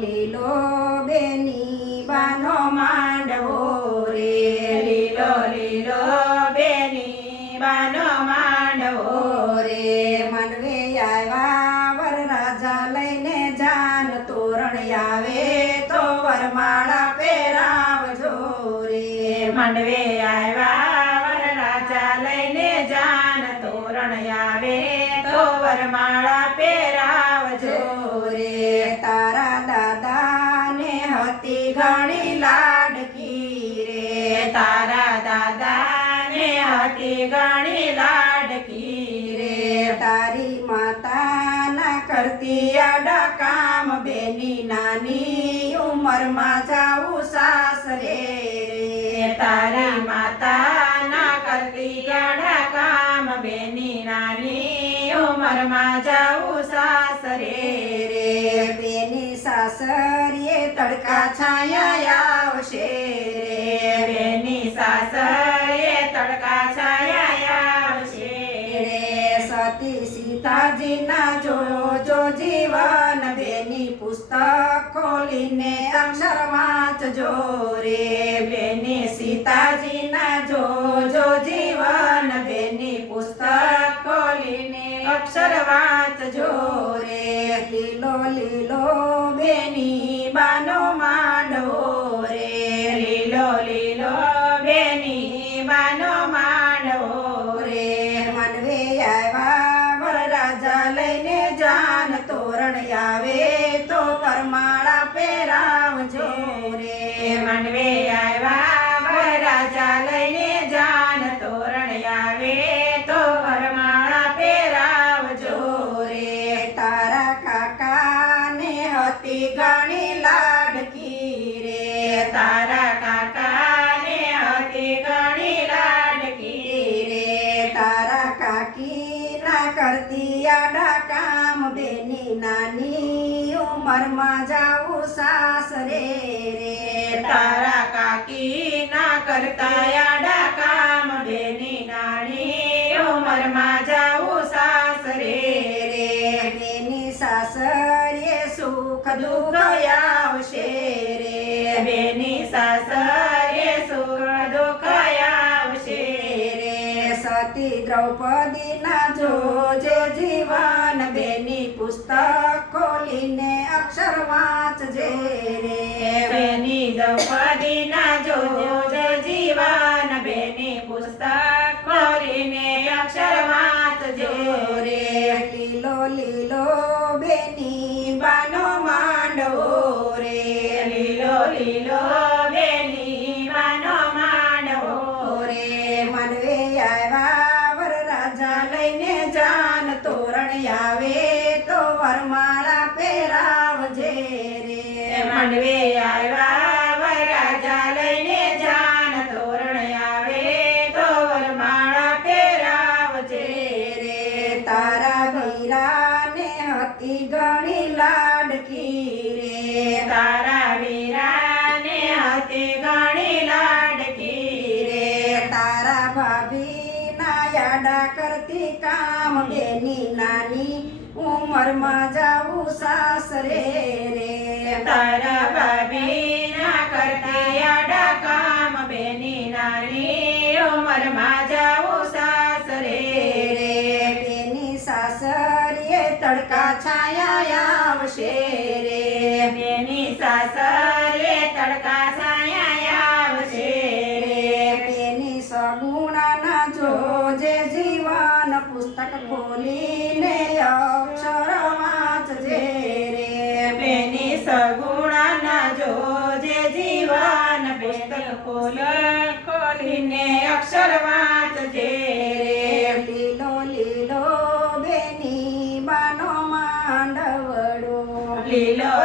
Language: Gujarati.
લીલો બેની બાનો માંડવો રે, લીલો લીલો બેની બાનો માંડવો રે માંડવે આવ્યા વરરાજા લઈને જાન, તોરણ આવે તો વરમાળા પહેરાવજો રે, માંડવે આવ્યા વરરાજા લઈને જાન, તોરણ આવે તો વરમાળા પહેરાવજો રે તારા દાદાને હતી ઘણી લાડકી રે, તારા દાદાને હતી ઘણી લાડકી રે તારી માતાના કરતી આડા કામ, બેની નાની ઉંમરમાં જાવું સાસરે રે, તારી માતાના કરતી આડા કામ, બેની નાની ઉંમરમાં જાવું સાસરે રે બેની સાસરીએ તડકા છાયા આવશે રે, બેની સાસરે તડકા છાયા આવશે રે સતી સીતાજીના જોજો જીવન, બેની પુસ્તક ખોલીને અક્ષર વાંચજો રે, બેની સીતાજીના જોજો જીવન, બેની પુસ્તક ખોલીને અક્ષર વાંચજો રે, લીલો લીલો બેની બાનો માંડવો રે, લીલો લીલો બેની બાનો માંડવો રે માંડવે આવ્યા વરરાજા લઈને જાન, તોરણ આવે તો વરમાળા પહેરાવજો રે, માંડવે આવ્યા વરરાજા લઈને જાન, તોરણ આવે તો વરમાળા પહેરાવજો રે તારા કાકાને હતી ઘણી લાડકી રે, તારા કાકાને હતી ઘણી લાડકી રે તારા કાકી ના કરતી આડા કામ, બેની નાની ઉંમરમાં જાવું સાસરે રે, તારા કાકી ના કરતા આડા કામ, બેની નાની ઉંમરમાં જાવું સાસરે રે બેની સાસરીએ સુખ દુઃખ આવશે રે, બેની સાસરે સુખ દુઃખ આવશે રે સતી દ્રૌપદીના જોજે જીવન, બેની પુસ્તક ખોલીને અક્ષર વાંચજે રે, બેની દ્રૌપદીના જોજો જીવન, બેની પુસ્તક ખોલીને અક્ષર વાંચજો રે લીલો લીલો બેની બાનો માંડવો રે, લીલો લીલો બેની બાનો માંડવો રે માંડવે આવ્યા વરરાજા લઈને જાન, તોરણ આવે તો વરમાળા પહેરાવજે રે, માંડવે આવ્યા વરરાજા લઈને જાન, તોરણ આવે તો વરમાળા પહેરાવજે રે તારા વીરાને હતી ઘણી લાડકી રે, તારા વીરાને હતી ઘણી લાડકી રે તારા ભાભીના યાડા કરતી કામ, બેની નાની ઉંમરમાં જાવું સાસરે રે, તારા ભાભી ના કરતા આડા કામ, બેની નાની ઉંમરમાં જાવું સાસરે રે બેની સાસરીએ તડકા છાયા આવશે રે, બેની સાસરે તડકા છાયા આવશે રે બેની સગુણાના જોજે જીવન, પુસ્તક ખોલીને અક્ષર વાંચજે રે, બેની સગુણાના જોજે જીવન, પુસ્તક ખોલીને અક્ષર વાંચજે રે લીલો લીલો બેની બાનો માંડવડો, લીલો